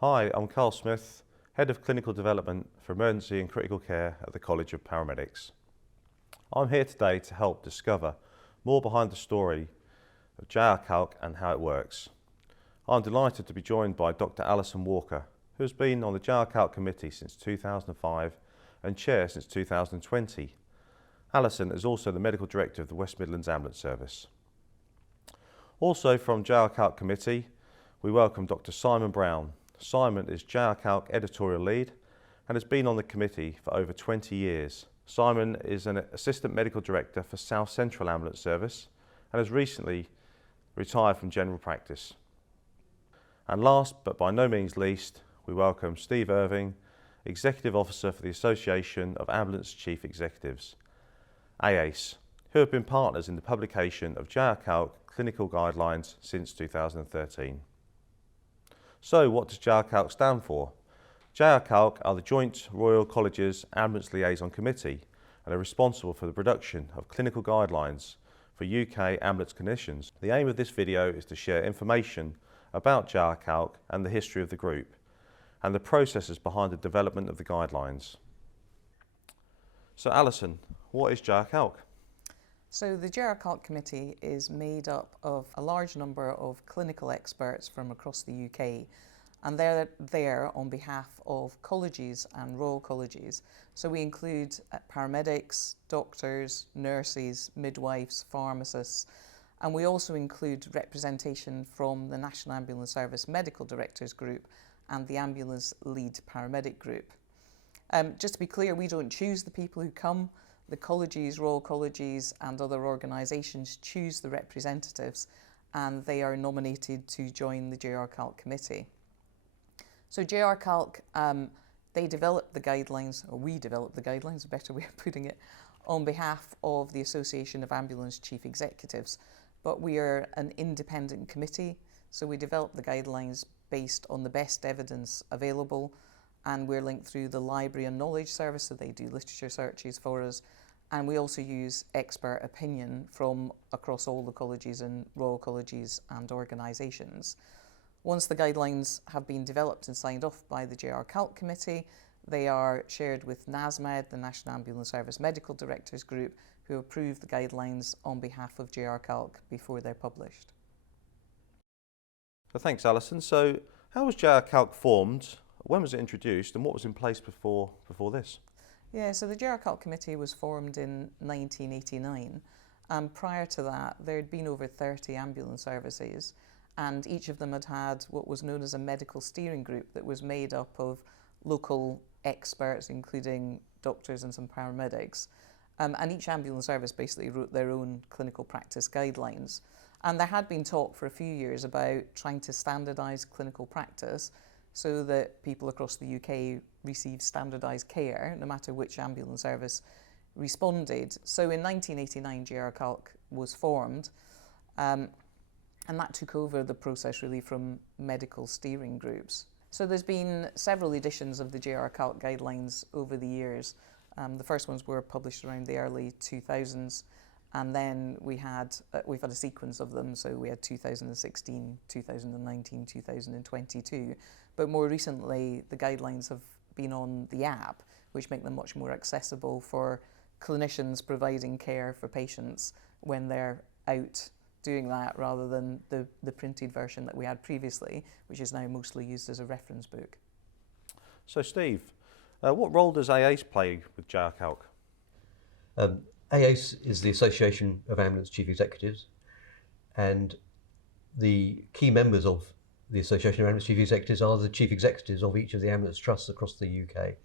Hi, I'm Carl Smith, Head of Clinical Development for Emergency and Critical Care at the College of Paramedics. I'm here today to help discover more behind the story of JRCALC and how it works. I'm delighted to be joined by Dr. Alison Walker, who has been on the JRCALC Committee since 2005 and Chair since 2020. Alison is also the Medical Director of the West Midlands Ambulance Service. Also from JRCALC Committee, we welcome Dr. Simon Brown. Simon is JRCALC Editorial Lead and has been on the committee for over 20 years. Simon is an Assistant Medical Director for South Central Ambulance Service and has recently retired from general practice. And last but by no means least, we welcome Steve Irving, Executive Officer for the Association of Ambulance Chief Executives, AACE, who have been partners in the publication of JRCALC Clinical Guidelines since 2013. So what does JRCALC stand for? JRCALC are the Joint Royal College's Ambulance Liaison Committee and are responsible for the production of clinical guidelines for UK ambulance clinicians. The aim of this video is to share information about JRCALC and the history of the group and the processes behind the development of the guidelines. So Alison, what is JRCALC? So the JRCALC Committee is made up of a large number of clinical experts from across the UK, and they're there on behalf of colleges and Royal Colleges. So we include paramedics, doctors, nurses, midwives, pharmacists, and we also include representation from the National Ambulance Service Medical Directors Group and the Ambulance Lead Paramedic Group. Just to be clear, we don't choose the people who come. The colleges, Royal Colleges and other organisations choose the representatives and they are nominated to join the JRCALC Committee. So JRCALC, they develop the guidelines, or we develop the guidelines, a better way of putting it, on behalf of the Association of Ambulance Chief Executives. But we are an independent committee, so we develop the guidelines based on the best evidence available, and we're linked through the Library and Knowledge Service, so they do literature searches for us. And we also use expert opinion from across all the colleges and Royal Colleges and organisations. Once the guidelines have been developed and signed off by the JRCALC Committee, they are shared with NASMED, the National Ambulance Service Medical Directors Group, who approve the guidelines on behalf of JRCALC before they're published. So thanks Alison. So how was JRCALC formed? When was it introduced and what was in place before this? Yeah, so the JRCALC Committee was formed in 1989, and prior to that there had been over 30 ambulance services, and each of them had had what was known as a medical steering group that was made up of local experts, including doctors and some paramedics, and each ambulance service basically wrote their own clinical practice guidelines. And there had been talk for a few years about trying to standardise clinical practice so that people across the UK receive standardised care, no matter which ambulance service responded. So in 1989, JRCALC was formed, and that took over the process really from medical steering groups. So there's been several editions of the JRCALC guidelines over the years. The first ones were published around the early 2000s, and then we've had a sequence of them. So we had 2016, 2019, 2022. But more recently, the guidelines have been on the app, which make them much more accessible for clinicians providing care for patients when they're out doing that, rather than the printed version that we had previously, which is now mostly used as a reference book. So Steve, what role does AACE play with JRCALC? AACE is the Association of Ambulance Chief Executives, and the key members of the Association of Ambulance Chief Executives are the Chief Executives of each of the ambulance trusts across the UK.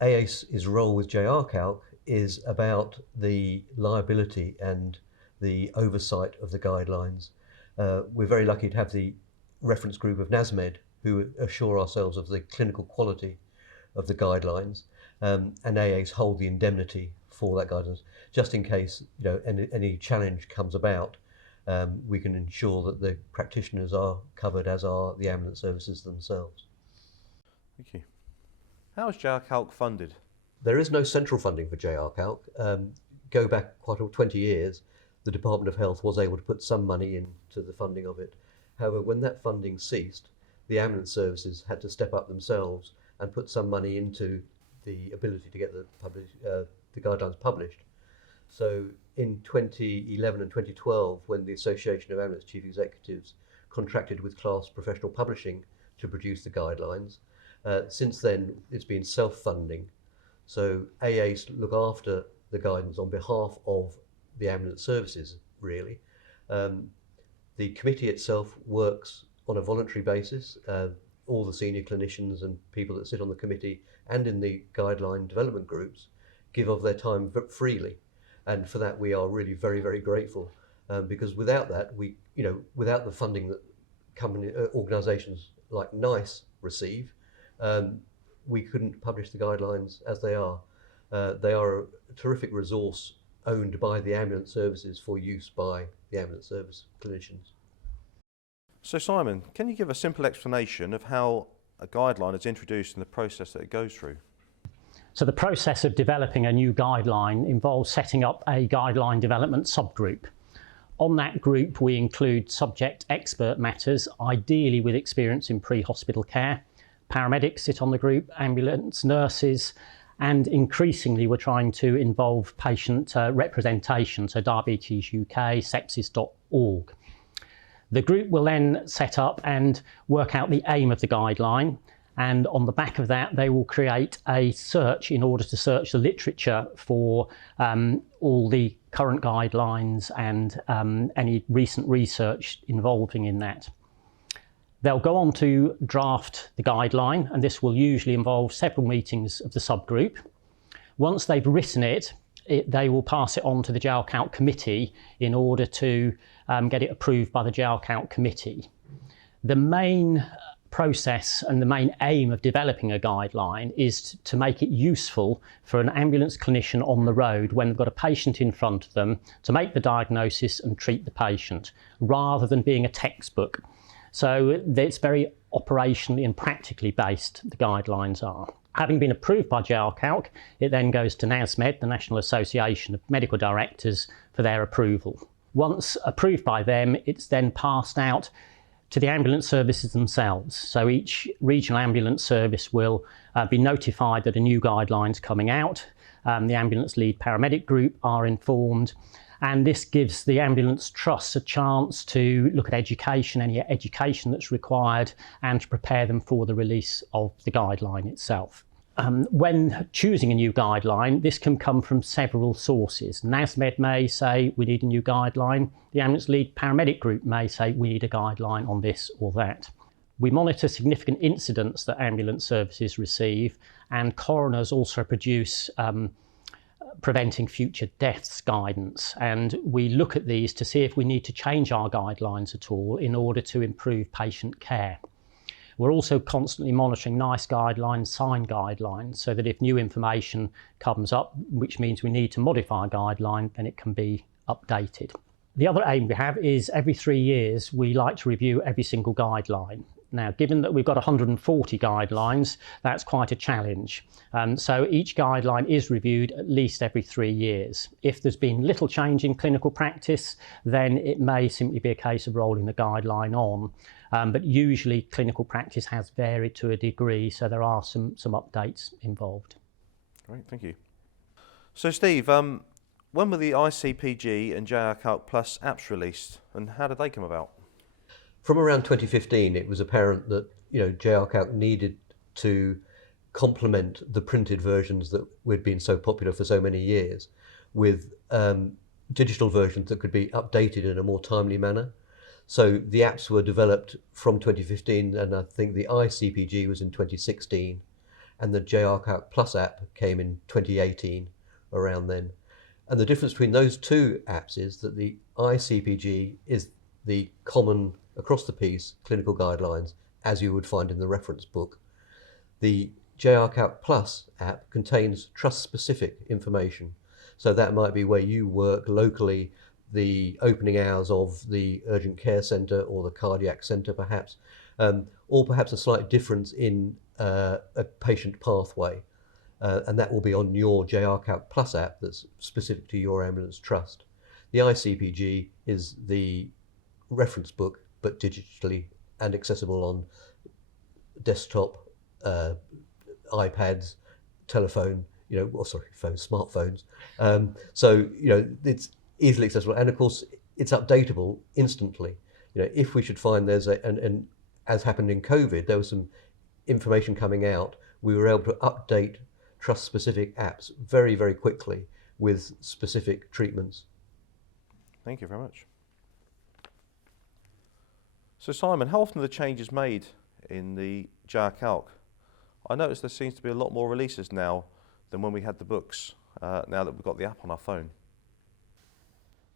AACE's role with JRCALC is about the liability and the oversight of the guidelines. We're very lucky to have the reference group of NASMED who assure ourselves of the clinical quality of the guidelines, and AACE hold the indemnity for that guidance, just in case any challenge comes about. We can ensure that the practitioners are covered, as are the ambulance services themselves. Thank you. How is JRCALC funded? There is no central funding for JRCALC. Go back quite 20 years, the Department of Health was able to put some money into the funding of it. However, when that funding ceased, the ambulance services had to step up themselves and put some money into the ability to get the guidelines published. So in 2011 and 2012, when the Association of Ambulance Chief Executives contracted with Class Professional Publishing to produce the guidelines, since then it's been self-funding. So AACE look after the guidance on behalf of the ambulance services, really. The committee itself works on a voluntary basis. All the senior clinicians and people that sit on the committee and in the guideline development groups give of their time freely. And for that, we are really very, very grateful, because without that, without the funding that organisations like NICE receive, we couldn't publish the guidelines as they are. They are a terrific resource owned by the ambulance services for use by the ambulance service clinicians. So Simon, can you give a simple explanation of how a guideline is introduced and the process that it goes through? So the process of developing a new guideline involves setting up a guideline development subgroup. On that group, we include subject expert matters, ideally with experience in pre-hospital care. Paramedics sit on the group, ambulance nurses, and increasingly we're trying to involve patient representation, so Diabetes UK, sepsis.org. The group will then set up and work out the aim of the guideline, and on the back of that they will create a search in order to search the literature for all the current guidelines and any recent research involving in that. They'll go on to draft the guideline, and this will usually involve several meetings of the subgroup. Once they've written it, they will pass it on to the JRCALC Committee in order to get it approved by the JRCALC Committee. The main process and the main aim of developing a guideline is to make it useful for an ambulance clinician on the road when they've got a patient in front of them to make the diagnosis and treat the patient, rather than being a textbook. So it's very operationally and practically based, the guidelines are. Having been approved by JRCALC, it then goes to NASMED, the National Association of Medical Directors, for their approval. Once approved by them, it's then passed out to the ambulance services themselves. So each regional ambulance service will be notified that a new guideline's coming out. The ambulance lead paramedic group are informed, and this gives the ambulance trusts a chance to look at education, any education that's required, and to prepare them for the release of the guideline itself. When choosing a new guideline, this can come from several sources. NASMED may say we need a new guideline. The ambulance lead paramedic group may say we need a guideline on this or that. We monitor significant incidents that ambulance services receive, and coroners also produce preventing future deaths guidance, and we look at these to see if we need to change our guidelines at all in order to improve patient care. We're also constantly monitoring NICE guidelines, SIGN guidelines, so that if new information comes up, which means we need to modify a guideline, then it can be updated. The other aim we have is every 3 years we like to review every single guideline. Now, given that we've got 140 guidelines, that's quite a challenge. So each guideline is reviewed at least every 3 years. If there's been little change in clinical practice, then it may simply be a case of rolling the guideline on. But usually clinical practice has varied to a degree, so there are some updates involved. Great, thank you. So Steve, when were the ICPG and JRCALC Plus apps released, and how did they come about? From around 2015, it was apparent that JRCALC needed to complement the printed versions that we'd been so popular for so many years with digital versions that could be updated in a more timely manner. So the apps were developed from 2015, and I think the ICPG was in 2016, and the JRCALC Plus app came in 2018, around then. And the difference between those two apps is that the ICPG is the common across the piece clinical guidelines as you would find in the reference book. The JRCALC Plus app contains trust-specific information. So that might be where you work locally, the opening hours of the urgent care centre or the cardiac centre perhaps, or perhaps a slight difference in a patient pathway. And that will be on your JRCALC Plus app that's specific to your ambulance trust. The ICPG is the reference book, but digitally and accessible on desktop, iPads, telephone, smartphones. So it's easily accessible, and of course it's updatable instantly. If we should find there's and as happened in COVID, there was some information coming out, we were able to update trust-specific apps very, very quickly with specific treatments. Thank you very much. So Simon, how often are the changes made in the JRCALC? I noticed there seems to be a lot more releases now than when we had the books, now that we've got the app on our phone.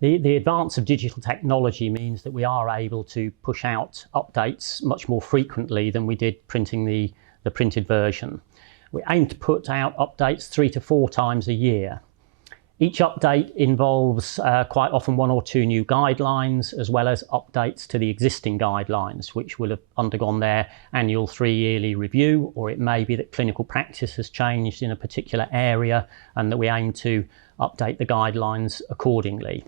The advance of digital technology means that we are able to push out updates much more frequently than we did printing the printed version. We aim to put out updates 3 to 4 times a year. Each update involves quite often 1 or 2 new guidelines, as well as updates to the existing guidelines, which will have undergone their annual 3-yearly review, or it may be that clinical practice has changed in a particular area and that we aim to update the guidelines accordingly.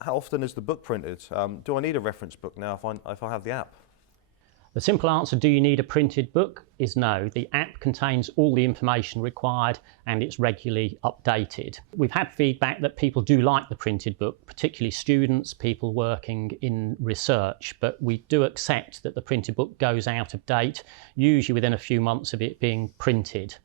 How often is the book printed? Do I need a reference book now if I have the app? The simple answer, do you need a printed book, is no. The app contains all the information required and it's regularly updated. We've had feedback that people do like the printed book, particularly students, people working in research, but we do accept that the printed book goes out of date, usually within a few months of it being printed.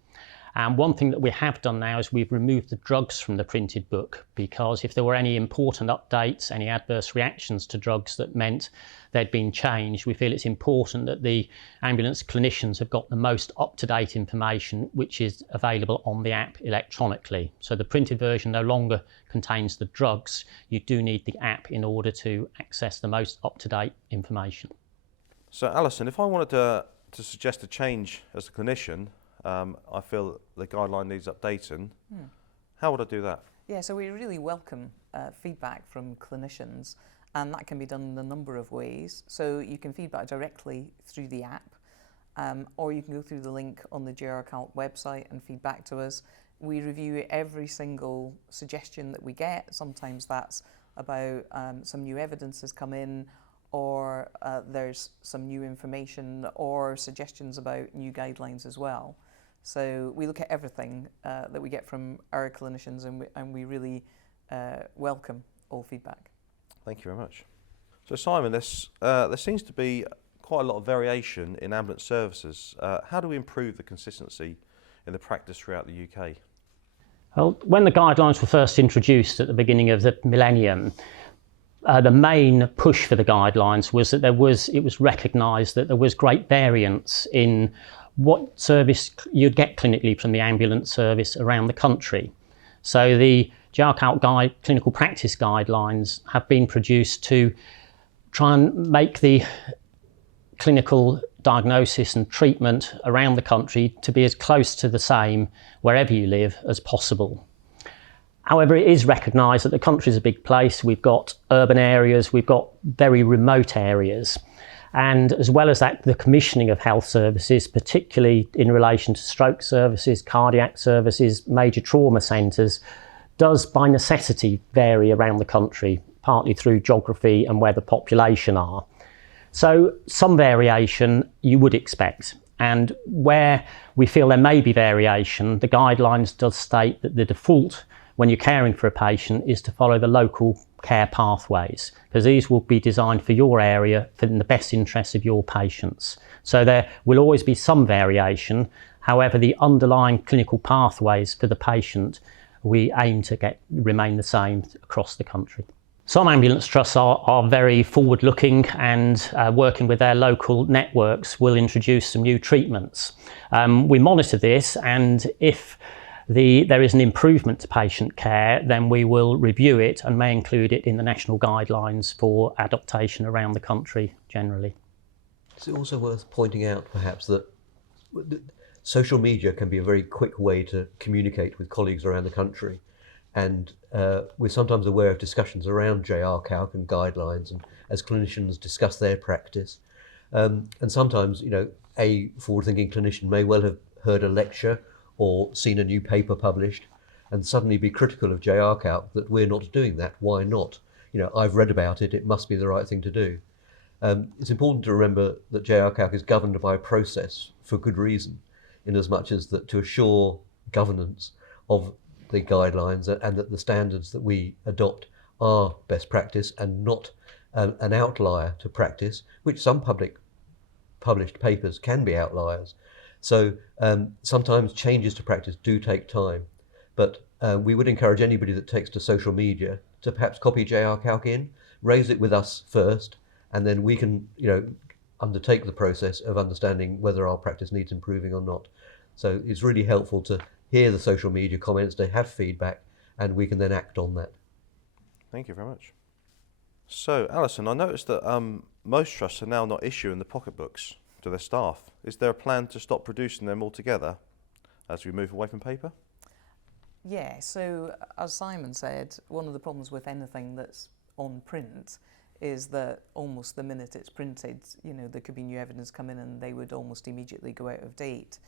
And one thing that we have done now is we've removed the drugs from the printed book, because if there were any important updates, any adverse reactions to drugs that meant they'd been changed, we feel it's important that the ambulance clinicians have got the most up-to-date information which is available on the app electronically. So the printed version no longer contains the drugs. You do need the app in order to access the most up-to-date information. So Alison, if I wanted to suggest a change as a clinician, I feel the guideline needs updating. How would I do that? Yeah, so we really welcome feedback from clinicians, and that can be done in a number of ways. So you can feedback directly through the app, or you can go through the link on the JRCALC website and feedback to us. We review every single suggestion that we get. Sometimes that's about some new evidence has come in, or there's some new information or suggestions about new guidelines as well. So we look at everything that we get from our clinicians, and we really welcome all feedback. Thank you very much. So Simon, there seems to be quite a lot of variation in ambulance services. How do we improve the consistency in the practice throughout the UK? Well, when the guidelines were first introduced at the beginning of the millennium, the main push for the guidelines was that it was recognised that there was great variance in what service you'd get clinically from the ambulance service around the country. So the JRCALC clinical practice guidelines have been produced to try and make the clinical diagnosis and treatment around the country to be as close to the same wherever you live as possible. However, it is recognised that the country is a big place. We've got urban areas, we've got very remote areas. And as well as that, the commissioning of health services, particularly in relation to stroke services, cardiac services, major trauma centres, does by necessity vary around the country, partly through geography and where the population are. So some variation you would expect. And where we feel there may be variation, the guidelines does state that the default when you're caring for a patient is to follow the local care pathways, because these will be designed for your area in the best interests of your patients. So there will always be some variation. However, the underlying clinical pathways for the patient we aim to remain the same across the country. Some ambulance trusts are very forward-looking, and working with their local networks will introduce some new treatments. We monitor this, and if there is an improvement to patient care, then we will review it and may include it in the national guidelines for adaptation around the country generally. It's also worth pointing out perhaps that social media can be a very quick way to communicate with colleagues around the country, and we're sometimes aware of discussions around JRCALC and guidelines, and as clinicians discuss their practice, and sometimes a forward-thinking clinician may well have heard a lecture or seen a new paper published and suddenly be critical of JRCALC that we're not doing that. Why not? I've read about it, it must be the right thing to do. It's important to remember that JRCALC is governed by a process for good reason, in as much as that to assure governance of the guidelines and that the standards that we adopt are best practice and not an outlier to practice, which some published papers can be outliers. So sometimes changes to practice do take time, but we would encourage anybody that takes to social media to perhaps copy JRCALC in, raise it with us first, and then we can, undertake the process of understanding whether our practice needs improving or not. So it's really helpful to hear the social media comments, to have feedback, and we can then act on that. Thank you very much. So, Alison, I noticed that most trusts are now not issuing the pocketbooks to their staff. Is there a plan to stop producing them altogether as we move away from paper? Yeah, so as Simon said, one of the problems with anything that's on print is that almost the minute it's printed, there could be new evidence come in and they would almost immediately go out of date.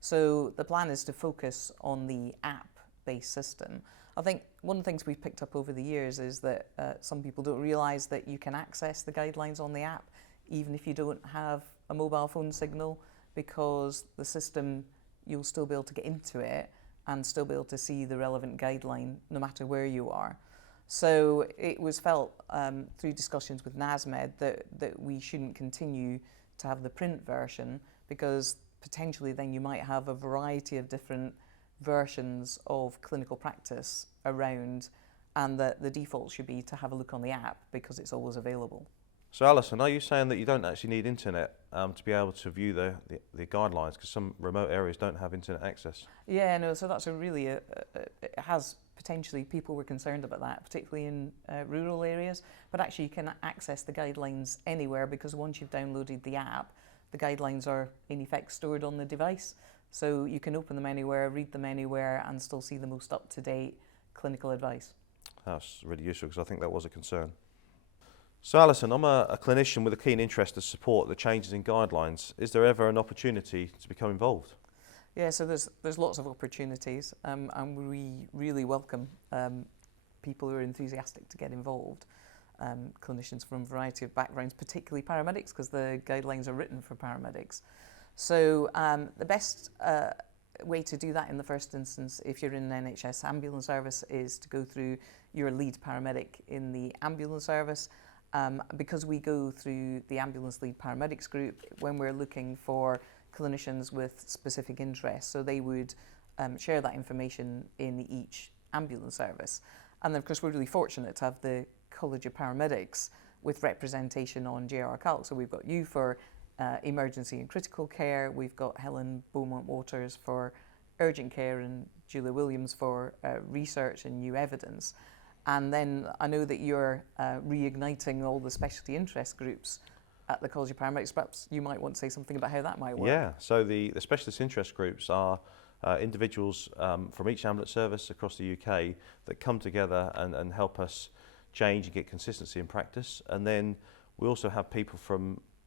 So the plan is to focus on the app-based system. I think one of the things we've picked up over the years is that some people don't realise that you can access the guidelines on the app even if you don't have a mobile phone signal, because the system, you'll still be able to get into it and still be able to see the relevant guideline no matter where you are. So it was felt through discussions with NASMED that we shouldn't continue to have the print version, because potentially then you might have a variety of different versions of clinical practice around, and that the default should be to have a look on the app because it's always available. So, Alison, are you saying that you don't actually need internet to be able to view the guidelines, because some remote areas don't have internet access? Yeah, no, so that's it has potentially, people were concerned about that, particularly in rural areas, but actually you can access the guidelines anywhere, because once you've downloaded the app, the guidelines are in effect stored on the device. So you can open them anywhere, read them anywhere, and still see the most up-to-date clinical advice. That's really useful, because I think that was a concern. So, Alison, I'm a clinician with a keen interest to support the changes in guidelines. Is there ever an opportunity to become involved? Yeah, so there's lots of opportunities, and we really welcome people who are enthusiastic to get involved. Clinicians from a variety of backgrounds, particularly paramedics, because the guidelines are written for paramedics. So the best way to do that in the first instance, if you're in an NHS ambulance service, is to go through your lead paramedic in the ambulance service. Because we go through the ambulance lead paramedics group when we're looking for clinicians with specific interests, so they would share that information in each ambulance service. And then of course we're really fortunate to have the College of Paramedics with representation on JRCALC. So we've got you for emergency and critical care, we've got Helen Beaumont-Waters for urgent care, and Julia Williams for research and new evidence. And then I know that you're reigniting all the specialty interest groups at the College of Paramedics. Perhaps you might want to say something about how that might work. Yeah, so the specialist interest groups are individuals from each ambulance service across the UK that come together and help us change and get consistency in practice. And then we also have people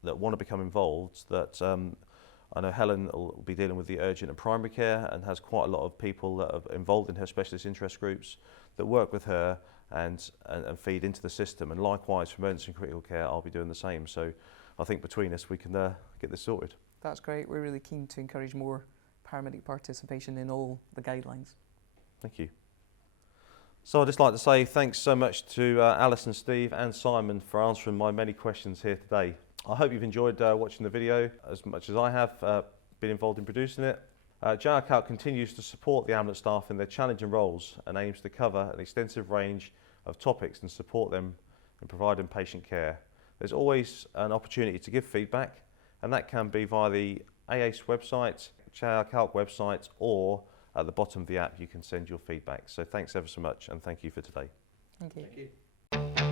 that want to become involved. That I know Helen will be dealing with the urgent and primary care, and has quite a lot of people that are involved in her specialist interest groups that work with her and feed into the system. And likewise for emergency and critical care, I'll be doing the same. So I think between us we can get this sorted. That's great. We're really keen to encourage more paramedic participation in all the guidelines. Thank you. So I'd just like to say thanks so much to Alison, Steve and Simon for answering my many questions here today. I hope you've enjoyed watching the video as much as I have been involved in producing it. JRCALC continues to support the ambulance staff in their challenging roles and aims to cover an extensive range of topics and support them in providing patient care. There's always an opportunity to give feedback, and that can be via the AACE website, JRCALC website, or at the bottom of the app you can send your feedback. So thanks ever so much, and thank you for today. Thank you. Thank you.